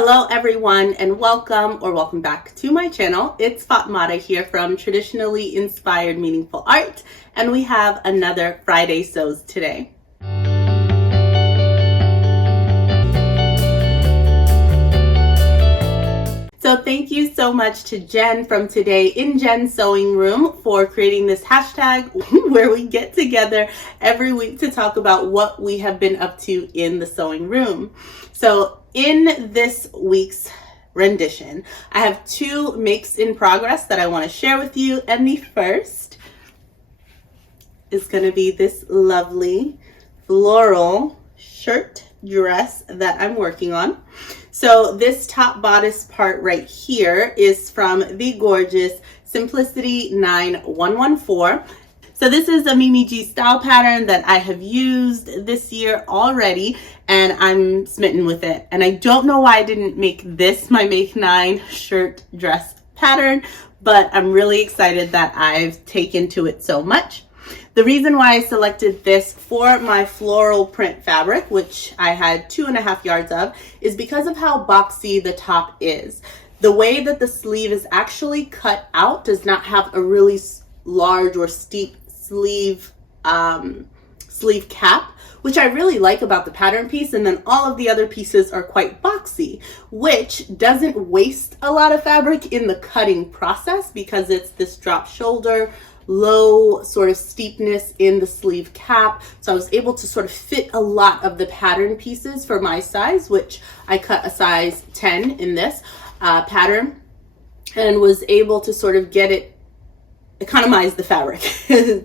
Hello everyone and welcome back to my channel. It's Fatmata here from Traditionally Inspired Meaningful Art, and we have another Friday Sews today. So thank you so much to Jen from Today in Jen's Sewing Room for creating this hashtag where we get together every week to talk about what we have been up to in the sewing room. So in this week's rendition, I have two makes in progress that I want to share with you. And the first is going to be this lovely floral shirt dress that I'm working on. So this top bodice part right here is from the gorgeous S9114. So this is a MeMadeMay style pattern that I have used this year already, and I'm smitten with it. And I don't know why I didn't make this my Make 9 shirt dress pattern, but I'm really excited that I've taken to it so much. The reason why I selected this for my floral print fabric, which I had 2.5 yards of, is because of how boxy the top is. The way that the sleeve is actually cut out does not have a really large or steep sleeve cap, which I really like about the pattern piece. And then all of the other pieces are quite boxy, which doesn't waste a lot of fabric in the cutting process because it's this drop shoulder, low sort of steepness in the sleeve cap. So I was able to sort of fit a lot of the pattern pieces for my size, which I cut a size 10 in this pattern, and was able to sort of get it, economize the fabric is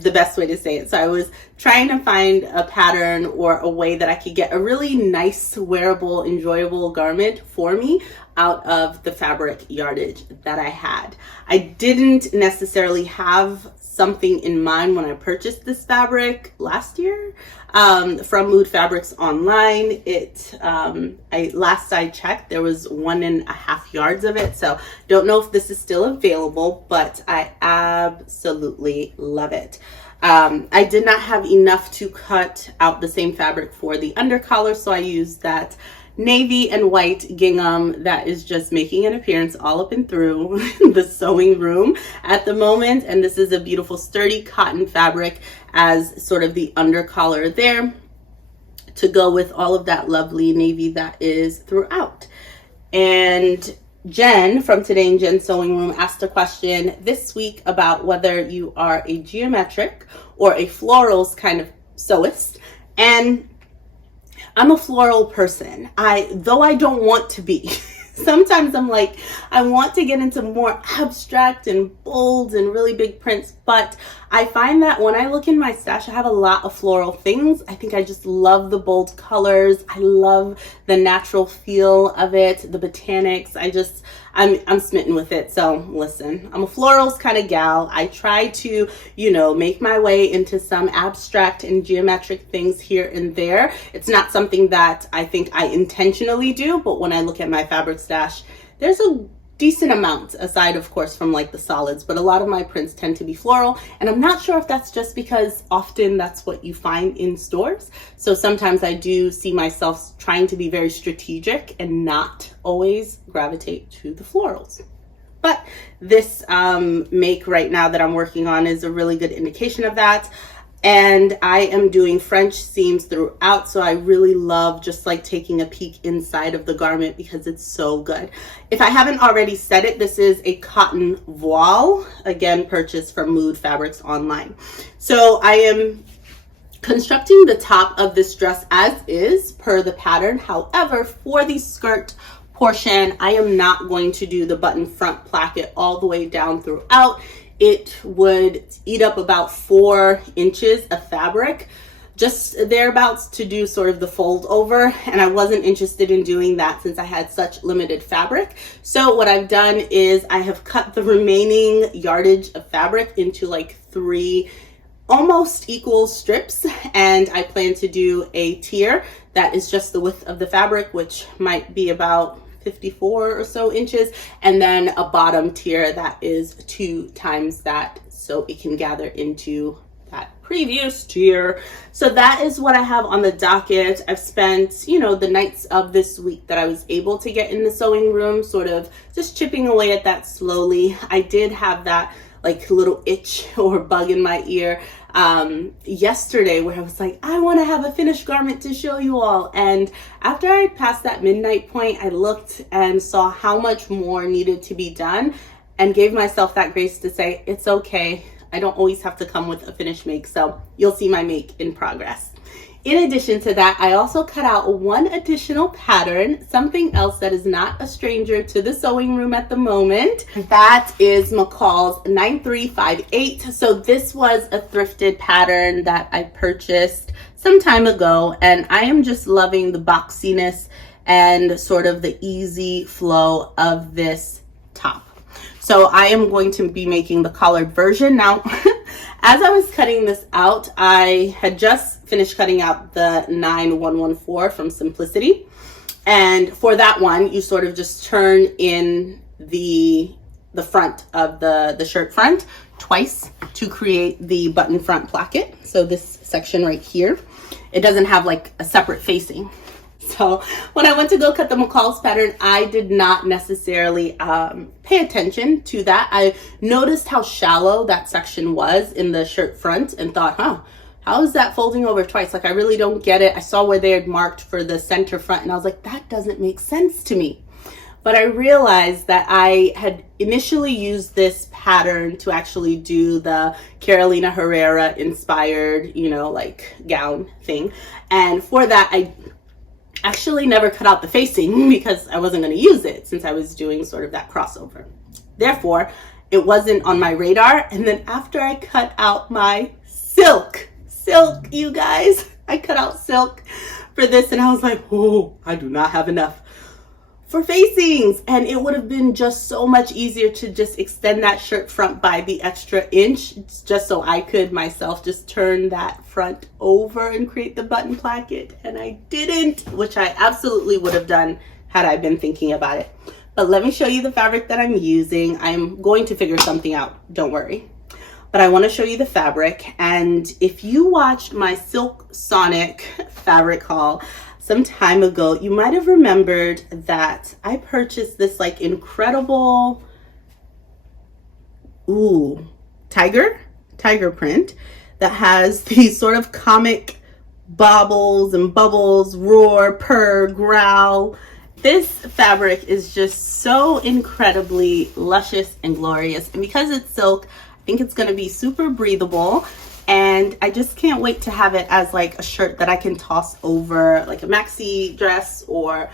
the best way to say it. So I was trying to find a pattern or a way that I could get a really nice, wearable, enjoyable garment for me out of the fabric yardage that I had. I didn't necessarily have something in mind when I purchased this fabric last year from Mood Fabrics online. Last I checked, there was 1.5 yards of it. So don't know if this is still available, but I absolutely love it. I did not have enough to cut out the same fabric for the undercollar, so I used that navy and white gingham that is just making an appearance all up and through the sewing room at the moment. And this is a beautiful sturdy cotton fabric as sort of the undercollar there to go with all of that lovely navy that is throughout. And Jen from Today in Jen's Sewing Room asked a question this week about whether you are a geometric or a florals kind of sewist. And I'm a floral person, though I don't want to be. Sometimes I'm like, I want to get into more abstract and bold and really big prints, but I find that when I look in my stash, I have a lot of floral things. I think I just love the bold colors. I love the natural feel of it, the botanics. I'm smitten with it. So listen, I'm a florals kind of gal. I try to, make my way into some abstract and geometric things here and there. It's not something that I think I intentionally do, but when I look at my fabric stash, there's a decent amount, aside of course from like the solids, but a lot of my prints tend to be floral, and I'm not sure if that's just because often that's what you find in stores. So sometimes I do see myself trying to be very strategic and not always gravitate to the florals. But this make right now that I'm working on is a really good indication of that. And I am doing French seams throughout, so I really love just like taking a peek inside of the garment because it's so good. If I haven't already said it, this is a cotton voile, again purchased from Mood Fabrics online. So I am constructing the top of this dress as is per the pattern. However, for the skirt portion, I am not going to do the button front placket all the way down throughout. It would eat up about 4 inches of fabric, just thereabouts, to do sort of the fold over. And I wasn't interested in doing that since I had such limited fabric. So what I've done is I have cut the remaining yardage of fabric into like 3 almost equal strips. And I plan to do a tier that is just the width of the fabric, which might be about 54 or so inches, and then a bottom tier that is 2 times that, so it can gather into that previous year. So that is what I have on the docket. I've spent, you know, the nights of this week that I was able to get in the sewing room, sort of just chipping away at that slowly. I did have that like little itch or bug in my ear yesterday where I was like, I want to have a finished garment to show you all. And after I passed that midnight point, I looked and saw how much more needed to be done and gave myself that grace to say, it's okay. I don't always have to come with a finished make. So you'll see my make in progress. In addition to that, I also cut out one additional pattern, something else that is not a stranger to the sewing room at the moment. That is McCall's 9358. So this was a thrifted pattern that I purchased some time ago, and I am just loving the boxiness and sort of the easy flow of this top. So I am going to be making the collared version. Now, as I was cutting this out, I had just finished cutting out the 9114 from Simplicity. And for that one, you sort of just turn in the front of the shirt front twice to create the button front placket. So this section right here, it doesn't have like a separate facing. So when I went to go cut the McCall's pattern, I did not necessarily pay attention to that. I noticed how shallow that section was in the shirt front and thought, how is that folding over twice? Like, I really don't get it. I saw where they had marked for the center front and I was like, that doesn't make sense to me. But I realized that I had initially used this pattern to actually do the Carolina Herrera inspired, you know, like gown thing. And for that, I actually never cut out the facing because I wasn't going to use it since I was doing sort of that crossover. Therefore, it wasn't on my radar. And then after I cut out my silk, you guys, I cut out silk for this and I was like, oh, I do not have enough for facings. And it would have been just so much easier to just extend that shirt front by the extra inch, just so I could myself just turn that front over and create the button placket. And I didn't, which I absolutely would have done had I been thinking about it. But let me show you the fabric that I'm using. I'm going to figure something out, don't worry. But I want to show you the fabric. And if you watched my Silk Sonic fabric haul some time ago, you might have remembered that I purchased this like incredible, tiger print that has these sort of comic bobbles and bubbles, roar, purr, growl. This fabric is just so incredibly luscious and glorious. And because it's silk, I think it's going to be super breathable. And I just can't wait to have it as like a shirt that I can toss over like a maxi dress or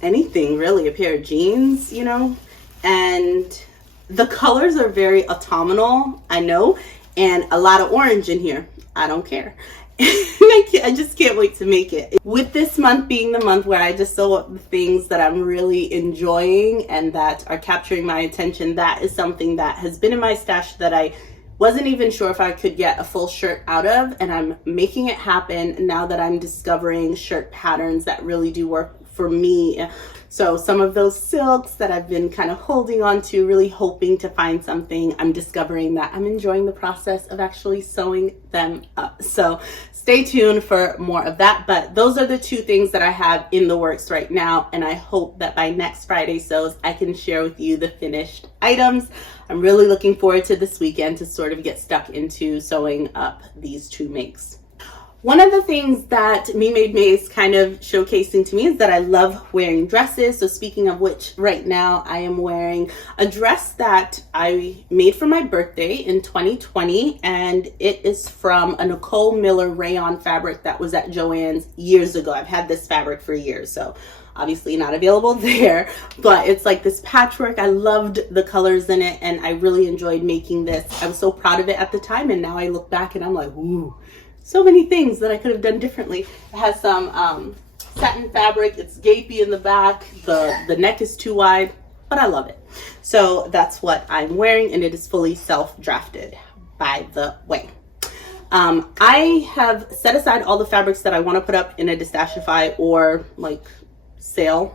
anything really, a pair of jeans, you know. And the colors are very autumnal, I know, and a lot of orange in here. I don't care. I just can't wait to make it. With this month being the month where I just sew up the things that I'm really enjoying and that are capturing my attention, that is something that has been in my stash that I wasn't even sure if I could get a full shirt out of, and I'm making it happen now that I'm discovering shirt patterns that really do work for me. So some of those silks that I've been kind of holding on to, really hoping to find something, I'm discovering that I'm enjoying the process of actually sewing them up. So stay tuned for more of that. But those are the two things that I have in the works right now. And I hope that by next Friday sews, I can share with you the finished items. I'm really looking forward to this weekend to sort of get stuck into sewing up these two makes. One of the things that MeMadeMay is kind of showcasing to me is that I love wearing dresses. So speaking of which, right now I am wearing a dress that I made for my birthday in 2020, and it is from a Nicole Miller rayon fabric that was at Joann's years ago. I've had this fabric for years, so obviously not available there, but it's like this patchwork. I loved the colors in it and I really enjoyed making this. I was so proud of it at the time, and now I look back and I'm like, ooh, so many things that I could have done differently. It has some satin fabric. It's gapey in the back. The neck is too wide, but I love it. So that's what I'm wearing, and it is fully self-drafted, by the way. I have set aside all the fabrics that I want to put up in a Destashify or like sale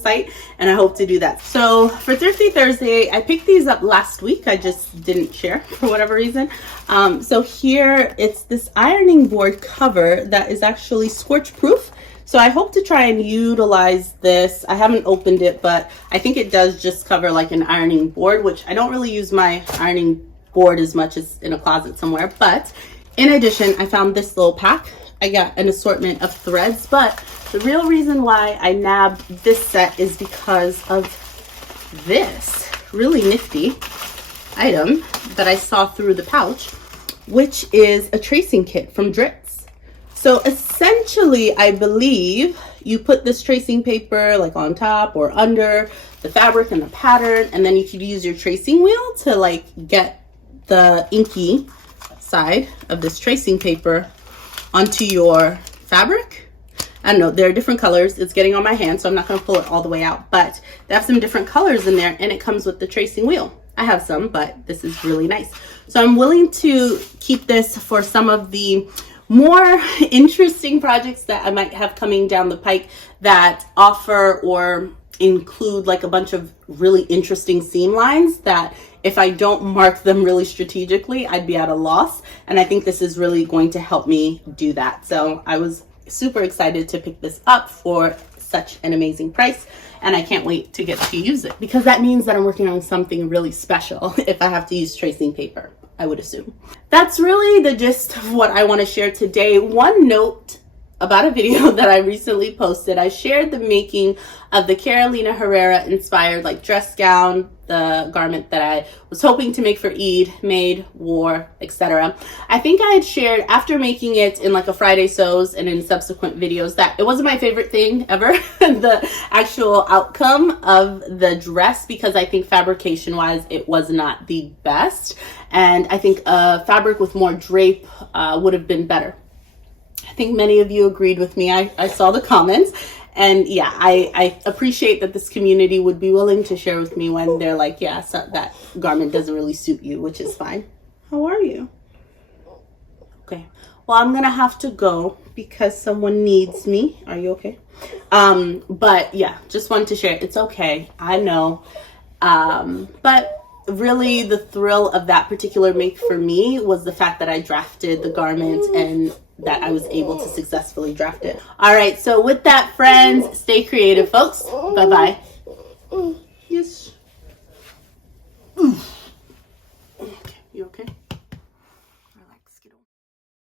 site, and I hope to do that. So for Thrifty Thursday, I picked these up last week. I just didn't share for whatever reason. So here it's this ironing board cover that is actually scorch proof. So I hope to try and utilize this. I haven't opened it, but I think it does just cover like an ironing board, which I don't really use my ironing board as much as in a closet somewhere. But in addition, I found this little pack. I got an assortment of threads, but the real reason why I nabbed this set is because of this really nifty item that I saw through the pouch, which is a tracing kit from Dritz. So essentially, I believe you put this tracing paper like on top or under the fabric and the pattern, and then you could use your tracing wheel to like get the inky side of this tracing paper onto your fabric. I don't know, there are different colors. It's getting on my hand, so I'm not going to pull it all the way out, but they have some different colors in there, and it comes with the tracing wheel. I have some, but this is really nice. So I'm willing to keep this for some of the more interesting projects that I might have coming down the pike that offer or include like a bunch of really interesting seam lines that if I don't mark them really strategically, I'd be at a loss. And I think this is really going to help me do that. So I was super excited to pick this up for such an amazing price. And I can't wait to get to use it because that means that I'm working on something really special if I have to use tracing paper, I would assume. That's really the gist of what I want to share today. One note about a video that I recently posted. I shared the making of the Carolina Herrera inspired like dress gown, the garment that I was hoping to make for Eid, made, wore, etc. I think I had shared after making it in like a Friday sews and in subsequent videos that it wasn't my favorite thing ever, the actual outcome of the dress, because I think fabrication wise it was not the best, and I think a fabric with more drape would have been better. I think many of you agreed with me. I saw the comments, and yeah, I appreciate that this community would be willing to share with me when they're like, yeah, so that garment doesn't really suit you, which is fine. How are you? Okay, well, I'm gonna have to go because someone needs me. Are you okay? But yeah, just wanted to share. It's okay, I know, but really the thrill of that particular make for me was the fact that I drafted the garment and that I was able to successfully draft it. All right, so with that, friends, stay creative, folks. Bye-bye.